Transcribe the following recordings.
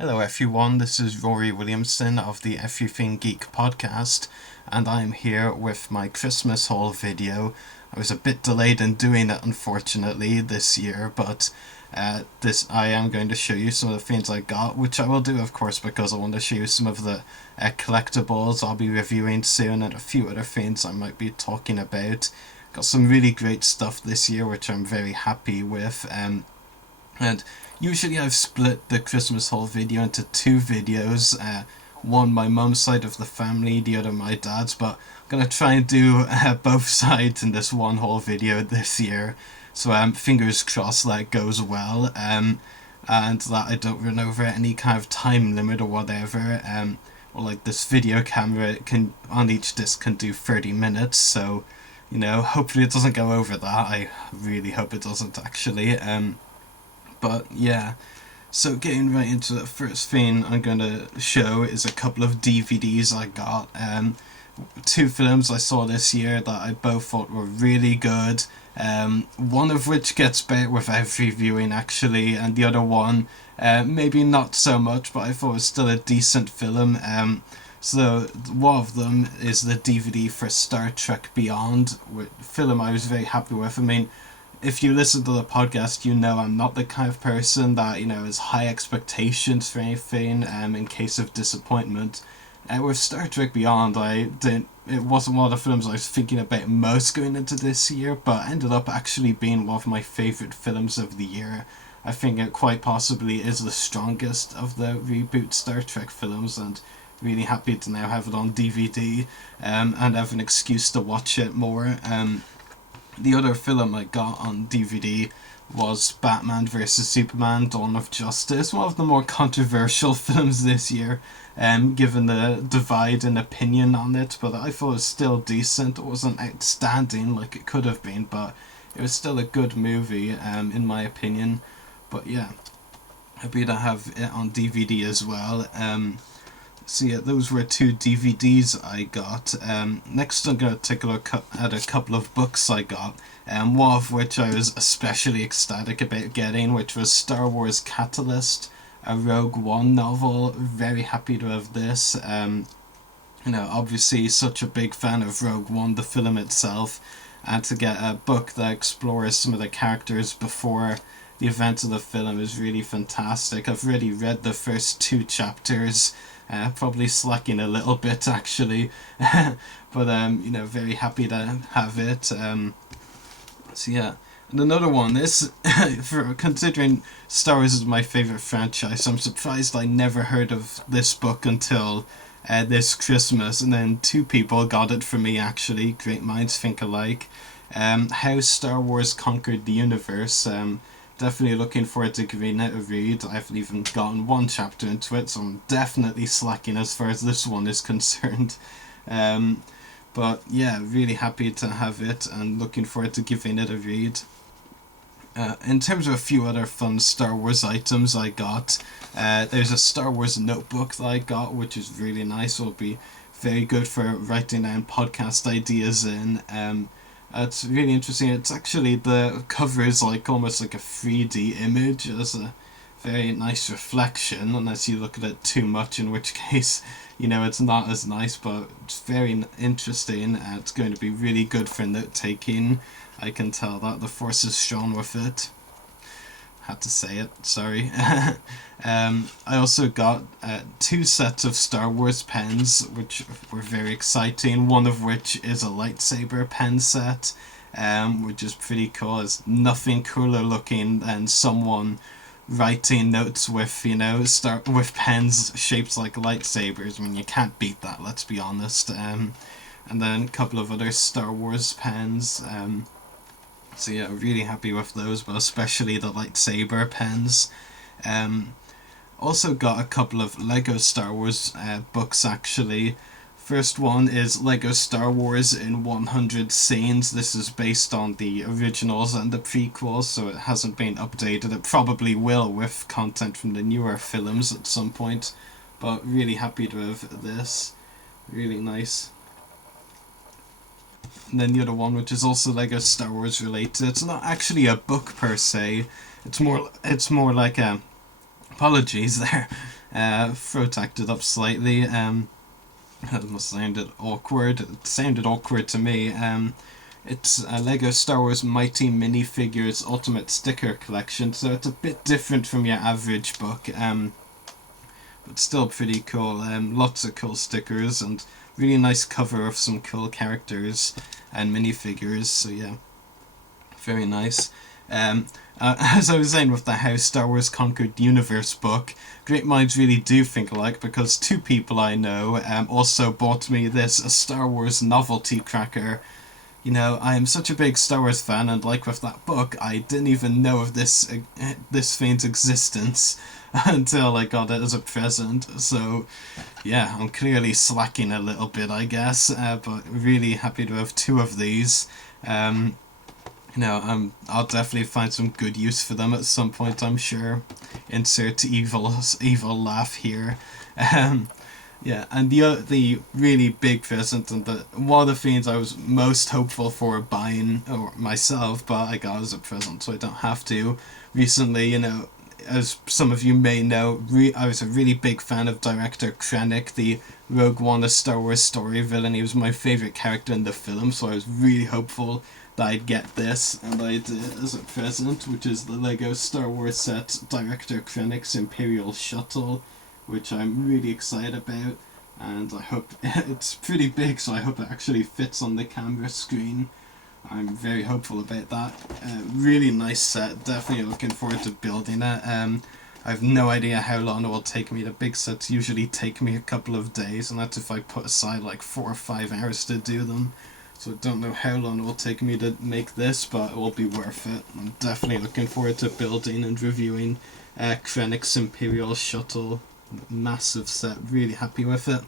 Hello everyone, this is Ruari Williamson of the Everything Geek podcast, and I'm here with my Christmas haul video. I was a bit delayed in doing it unfortunately this year, but I am going to show you some of the things I got, which I will do of course because I want to show you some of the collectibles I'll be reviewing soon and a few other things I might be talking about. Got some really great stuff this year which I'm very happy with. And usually I've split the Christmas haul video into two videos, one my mum's side of the family, the other my dad's, but I'm going to try and do both sides in this one haul video this year. So fingers crossed that goes well, and that I don't run over any kind of time limit or whatever. Or like this video camera can on each disc can do 30 minutes, so hopefully it doesn't go over that. I really hope it doesn't actually. But yeah, so getting right into the first thing I'm going to show is a couple of DVDs I got. Two films I saw this year that I both thought were really good. One of which gets better with every viewing actually, and the other one maybe not so much, but I thought it was still a decent film. So one of them is the DVD for Star Trek Beyond, a film I was very happy with. I mean, if you listen to the podcast, you know I'm not the kind of person that, has high expectations for anything in case of disappointment. With Star Trek Beyond, it wasn't one of the films I was thinking about most going into this year, but ended up actually being one of my favourite films of the year. I think it quite possibly is the strongest of the reboot Star Trek films, and really happy to now have it on DVD and have an excuse to watch it more. The other film I got on DVD was Batman vs Superman: Dawn of Justice, one of the more controversial films this year, given the divide in opinion on it, but I thought it was still decent. It wasn't outstanding like it could have been, but it was still a good movie, in my opinion. But yeah, happy to have it on DVD as well. So yeah, those were two DVDs I got. Next I'm going to take a look at a couple of books I got, one of which I was especially ecstatic about getting, which was Star Wars Catalyst, a Rogue One novel. Very happy to have this. Obviously such a big fan of Rogue One, the film itself, and to get a book that explores some of the characters before the events of the film is really fantastic. I've already read the first two chapters. Probably slacking a little bit actually, but very happy to have it. So yeah, and another one. This, for considering Star Wars is my favorite franchise, I'm surprised I never heard of this book until this Christmas, and then two people got it for me actually. Great minds think alike. How Star Wars Conquered the Universe. Definitely looking forward to giving it a read. I haven't even gotten one chapter into it, so I'm definitely slacking as far as this one is concerned. But yeah, really happy to have it and looking forward to giving it a read. In terms of a few other fun Star Wars items I got, there's a Star Wars notebook that I got, which is really nice. It'll be very good for writing down podcast ideas in. It's really interesting. It's actually, the cover is almost like a 3D image. It's a very nice reflection, unless you look at it too much, in which case, it's not as nice, but it's very interesting. It's going to be really good for note taking. I can tell that the Force is strong with it. Had to say it, sorry. I also got two sets of Star Wars pens, which were very exciting. One of which is a lightsaber pen set, which is pretty cool. It's nothing cooler looking than someone writing notes with, with pens shaped like lightsabers. I mean, you can't beat that, let's be honest. And then a couple of other Star Wars pens. So yeah, really happy with those, but especially the lightsaber pens. Also got a couple of Lego Star Wars books actually. First one is Lego Star Wars in 100 Scenes. This is based on the originals and the prequels, so it hasn't been updated. It probably will with content from the newer films at some point, but really happy to have this. Really nice. And then the other one, which is also Lego Star Wars related. It's not actually a book per se. It's more like a apologies there. throat acted up slightly. That must sounded awkward. It sounded awkward to me. It's a Lego Star Wars Mighty Minifigures Ultimate Sticker Collection, so it's a bit different from your average book, but still pretty cool. Lots of cool stickers and really nice cover of some cool characters and minifigures, so yeah, very nice. As I was saying with the How Star Wars Conquered the Universe book, great minds really do think alike, because two people I know also bought me this, a Star Wars novelty cracker. You know, I am such a big Star Wars fan, and like with that book, I didn't even know of this thing's existence until I got it as a present. So, yeah, I'm clearly slacking a little bit, I guess, but really happy to have two of these. I'll definitely find some good use for them at some point, I'm sure. Insert evil laugh here. Yeah, and the really big present, and one of the things I was most hopeful for buying or myself, but I got as a present, so I don't have to. Recently, as some of you may know, I was a really big fan of director Krennic, the Rogue One, a Star Wars story villain. He was my favorite character in the film, so I was really hopeful that I'd get this, and I did as a present, which is the Lego Star Wars set Director Krennic's Imperial Shuttle, which I'm really excited about, and I hope it's pretty big, so I hope it actually fits on the camera screen. I'm very hopeful about that. Really nice set, definitely looking forward to building it. I have no idea how long it will take me. The big sets usually take me a couple of days, and that's if I put aside like 4 or 5 hours to do them. So I don't know how long it will take me to make this, but it will be worth it. I'm definitely looking forward to building and reviewing Krennic's Imperial Shuttle. Massive set, really happy with it.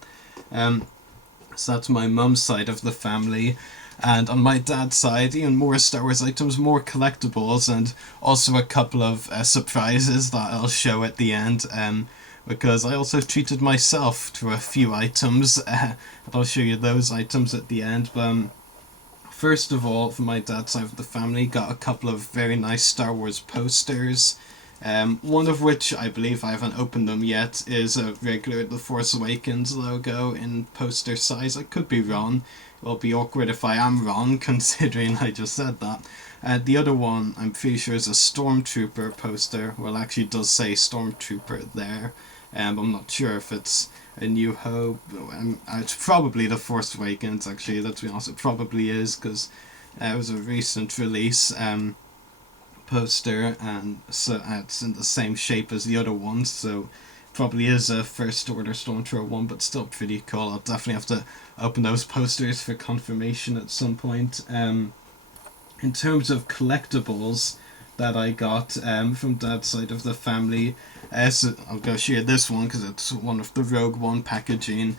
So that's my mum's side of the family, and on my dad's side, even more Star Wars items, more collectibles, and also a couple of surprises that I'll show at the end, because I also treated myself to a few items, and I'll show you those items at the end. But first of all, for my dad's side of the family, got a couple of very nice Star Wars posters. One of which, I believe I haven't opened them yet, is a regular The Force Awakens logo in poster size. I could be wrong. It will be awkward if I am wrong, considering I just said that. The other one, I'm pretty sure, is a Stormtrooper poster. Well, it actually does say Stormtrooper there. I'm not sure if it's A New Hope. It's probably The Force Awakens, actually. Let's be honest, it probably is, because it was a recent release. Poster, and so it's in the same shape as the other ones, so probably is a First Order Stormtrooper one, but still pretty cool. I'll definitely have to open those posters for confirmation at some point. In terms of collectibles that I got from Dad's side of the family, so I'll go share this one because it's one of the Rogue One packaging.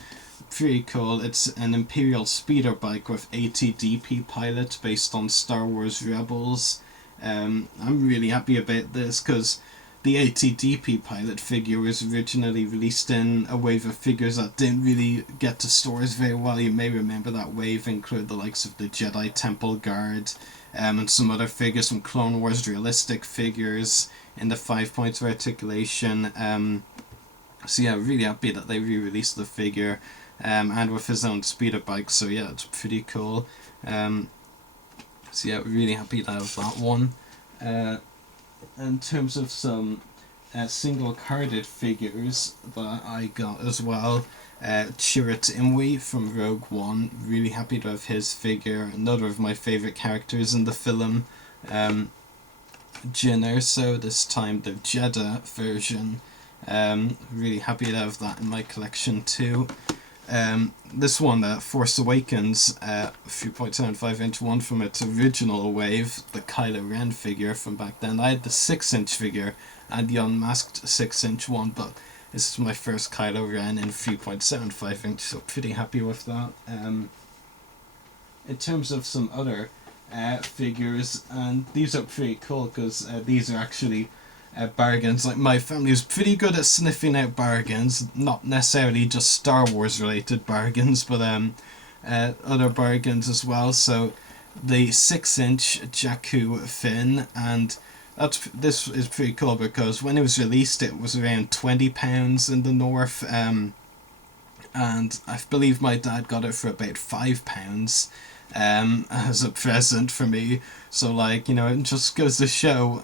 Pretty cool. It's an Imperial speeder bike with ATDP pilot based on Star Wars Rebels. I'm really happy about this because the ATDP pilot figure was originally released in a wave of figures that didn't really get to stores very well. You may remember that wave included the likes of the Jedi Temple Guard, and some other figures, some Clone Wars realistic figures in the 5 points of articulation. So yeah, really happy that they re-released the figure, and with his own speeder bike, so yeah, it's pretty cool. So yeah, really happy to have that one. In terms of some single carded figures that I got as well, Chirrut Imwe from Rogue One, really happy to have his figure, another of my favourite characters in the film. Jyn Erso, this time the Jedha version, really happy to have that in my collection too. This one, Force Awakens, 3.75 inch one from its original wave, the Kylo Ren figure from back then. I had the 6-inch figure and the unmasked 6-inch one, but this is my first Kylo Ren in 3.75 inch, so pretty happy with that. In terms of some other figures, and these are pretty cool because these are actually bargains. Like, my family is pretty good at sniffing out bargains, not necessarily just Star Wars related bargains, but other bargains as well. So the 6-inch Jakku Finn and this is pretty cool because when it was released, it was around £20 in the north, and I believe my dad got it for about £5, as a present for me. So like, it just goes to show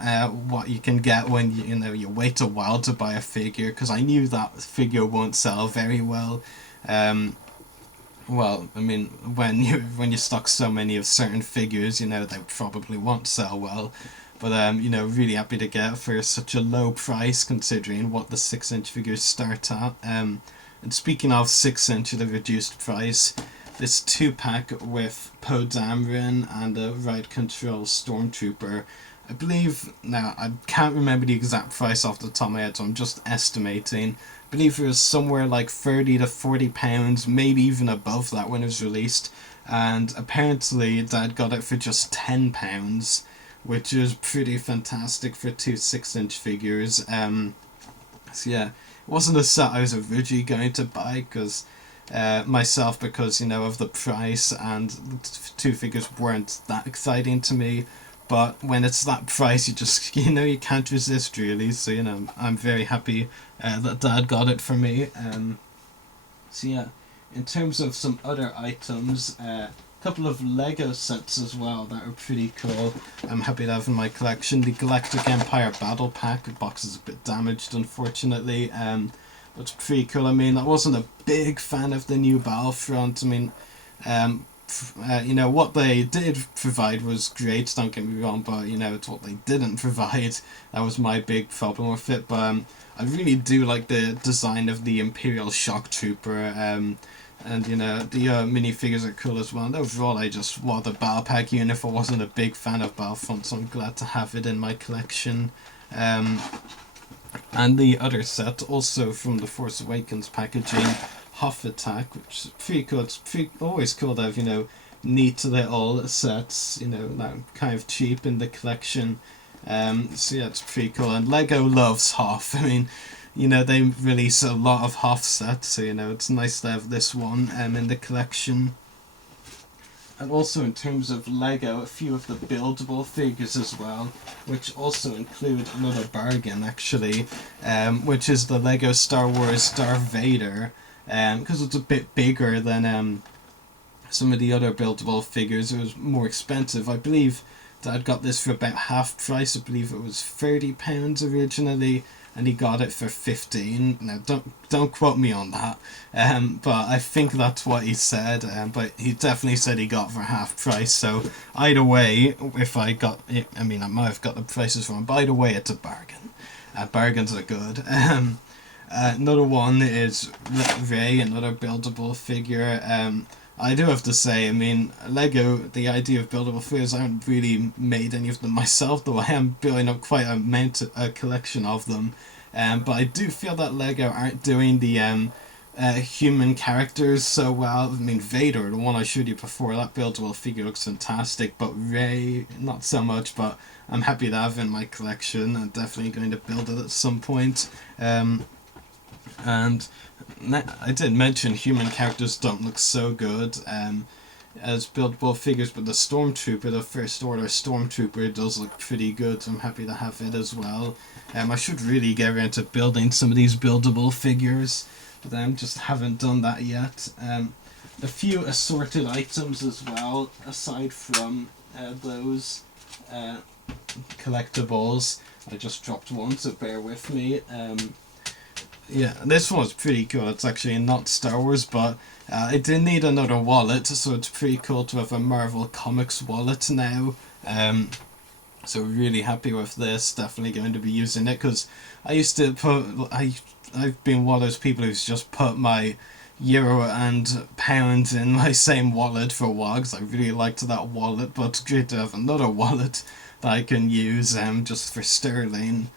what you can get when you wait a while to buy a figure. Because I knew that figure won't sell very well. Well, I mean, when you stock so many of certain figures, they probably won't sell well. But really happy to get it for such a low price considering what the 6-inch figures start at. And speaking of 6-inch at a reduced price, this 2-pack with Poe Dameron and a Right Control Stormtrooper. I believe, now I can't remember the exact price off the top of my head, so I'm just estimating. I believe it was somewhere like £30 to £40, maybe even above that when it was released. And apparently Dad got it for just £10, which is pretty fantastic for two 6-inch figures. So yeah, it wasn't a set I was originally going to buy because myself, because of the price, and the two figures weren't that exciting to me. But when it's that price, you just you can't resist really. So I'm very happy that Dad got it for me. So yeah, in terms of some other items, couple of Lego sets as well that are pretty cool. I'm happy to have in my collection. The Galactic Empire Battle Pack. The box is a bit damaged, unfortunately. But it's pretty cool. I mean, I wasn't a big fan of the new Battlefront. I mean, what they did provide was great, don't get me wrong, but it's what they didn't provide that was my big problem with it. But I really do like the design of the Imperial Shock Trooper, and the minifigures are cool as well. And overall, I just want the Battle Pack unit. If I wasn't a big fan of Battlefront, so I'm glad to have it in my collection. And the other set, also from the Force Awakens packaging, Hoth Attack, which is pretty cool. It's always cool to have, neat little sets, that kind of cheap in the collection. So yeah, it's pretty cool. And Lego loves Hoth. I mean, they release a lot of Hoth sets, so it's nice to have this one in the collection. And also in terms of Lego, a few of the buildable figures as well, which also include another bargain actually, which is the Lego Star Wars Darth Vader, because it's a bit bigger than some of the other buildable figures. It was more expensive. I believe Dad got this for about half price. I believe it was £30 originally, and he got it for 15. Now don't quote me on that, but I think that's what he said. But he definitely said he got for half price. So either way, if I got it, I mean I might have got the prices wrong, but either way it's a bargain. Bargains are good. Another one is Rey, another buildable figure. I do have to say, I mean, Lego, the idea of buildable figures, I haven't really made any of them myself, though I am building up quite a collection of them. But I do feel that Lego aren't doing the human characters so well. I mean, Vader, the one I showed you before, that buildable figure looks fantastic, but Rey, not so much, but I'm happy to have it in my collection. I'm definitely going to build it at some point. And I did mention human characters don't look so good as buildable figures, but the Stormtrooper, the First Order Stormtrooper, does look pretty good, so I'm happy to have it as well. I should really get around to building some of these buildable figures, but I just haven't done that yet. A few assorted items as well, aside from those collectibles. I just dropped one, so bear with me. Yeah, this one's pretty cool. It's actually not Star Wars, but I did need another wallet, so it's pretty cool to have a Marvel Comics wallet now. So really happy with this. Definitely going to be using it, because I used to I've been one of those people who's just put my euro and pounds in my same wallet for a while, because I really liked that wallet, but it's great to have another wallet that I can use just for sterling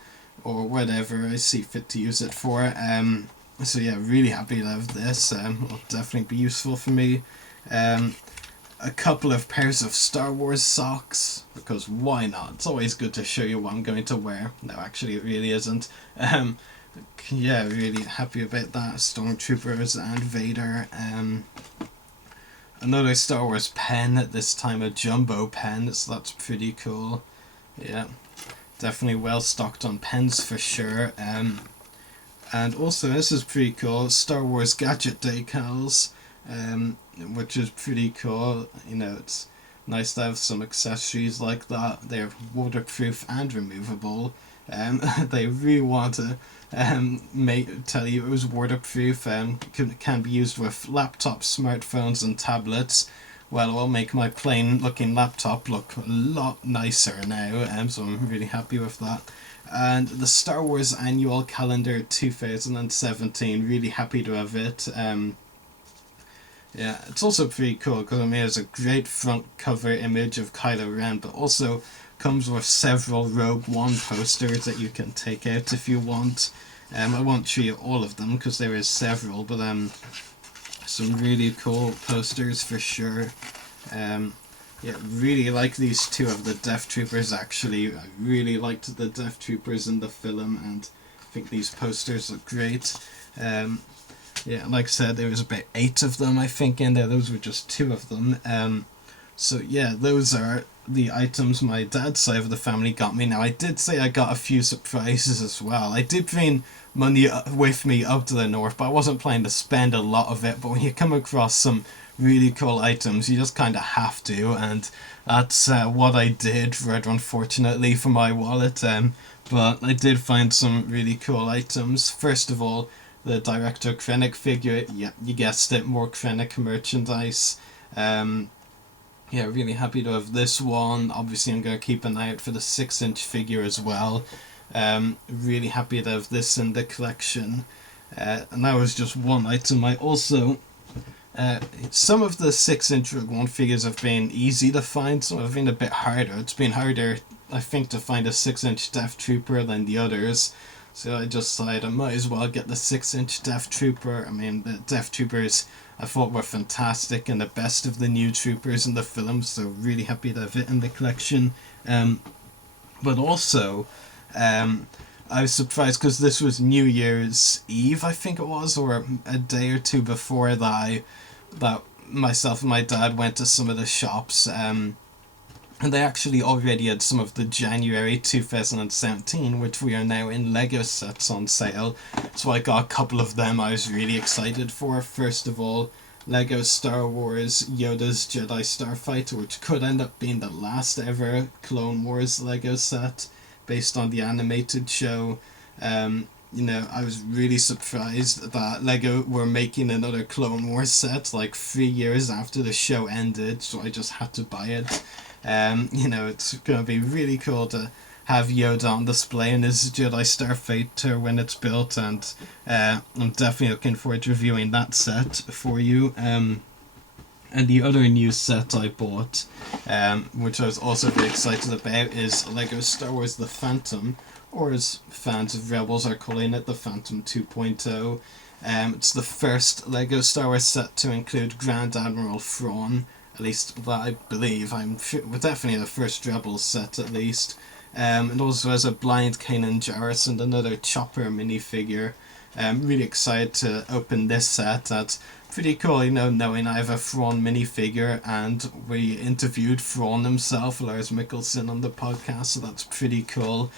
or whatever I see fit to use it for. So yeah, really happy to have this. Will definitely be useful for me. A couple of pairs of Star Wars socks, because why not? It's always good to show you what I'm going to wear. No, actually it really isn't. Yeah, really happy about that. Stormtroopers and Vader. Another Star Wars pen, at this time a jumbo pen, so that's pretty cool. Yeah. Definitely well stocked on pens for sure. And also, this is pretty cool, Star Wars gadget decals, which is pretty cool. You know, it's nice to have some accessories like that. They're waterproof and removable. They really want to tell you it was waterproof. Can be used with laptops, smartphones and tablets. Well, it will make my plain looking laptop look a lot nicer now, so I'm really happy with that. And the Star Wars Annual Calendar 2017, really happy to have it. Yeah, it's also pretty cool because I mean, there's a great front cover image of Kylo Ren, but also comes with several Rogue One posters that you can take out if you want. I won't show you all of them because there is several, but some really cool posters for sure. Yeah, really like these two of the Death Troopers actually. I really liked the Death Troopers in the film, and I think these posters look great. Yeah, like I said, there was about 8 of them I think in there. Those were just 2 of them. So yeah, those are the items my dad's side of the family got me. Now I did say I got a few surprises as well. I did bring money with me up to the north, but I wasn't planning to spend a lot of it. But when you come across some really cool items, you just kind of have to, and that's what I did, rather unfortunately for my wallet. But I did find some really cool items. First of all, the Director Krennic figure. Yeah, you guessed it, more Krennic merchandise. Yeah, really happy to have this one. Obviously I'm going to keep an eye out for the 6-inch figure as well. Really happy to have this in the collection. And that was just one item. I also... some of the 6-inch Rogue One figures have been easy to find, some have been a bit harder. It's been harder, I think, to find a 6-inch Death Trooper than the others. So I just decided I might as well get the 6-inch Death Trooper. I mean, the Death Troopers I thought were fantastic and the best of the new troopers in the film, so really happy to have it in the collection. But also, I was surprised because this was New Year's Eve, I think it was, or a day or two before that myself and my dad went to some of the shops, and they actually already had some of the January 2017, which we are now in, Lego sets on sale. So I got a couple of them I was really excited for. First of all, Lego Star Wars Yoda's Jedi Starfighter, which could end up being the last ever Clone Wars Lego set based on the animated show. You know, I was really surprised that Lego were making another Clone Wars set like 3 years after the show ended, so I just had to buy it. You know, it's going to be really cool to have Yoda on display in his Jedi Starfighter when it's built, and I'm definitely looking forward to reviewing that set for you. And the other new set I bought, which I was also very excited about, is Lego Star Wars The Phantom, or as fans of Rebels are calling it, The Phantom 2.0. It's the first Lego Star Wars set to include Grand Admiral Thrawn, at least that I believe. I'm definitely the first Rebels set at least. It also has a blind Kanan Jarrus and another Chopper minifigure. I'm really excited to open this set. That's pretty cool, you know, knowing I have a Thrawn minifigure, and we interviewed Thrawn himself, Lars Mikkelsen, on the podcast, so that's pretty cool.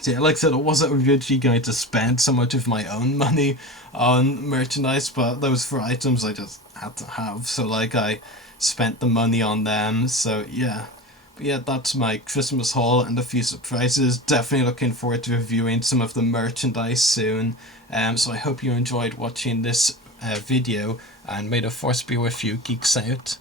So yeah, like I said, I wasn't originally going to spend so much of my own money on merchandise, but those 4 items I just had to have, so like I spent the money on them. So yeah. But yeah, that's my Christmas haul and a few surprises. Definitely looking forward to reviewing some of the merchandise soon. So I hope you enjoyed watching this video, and may the force be with you, geeks out.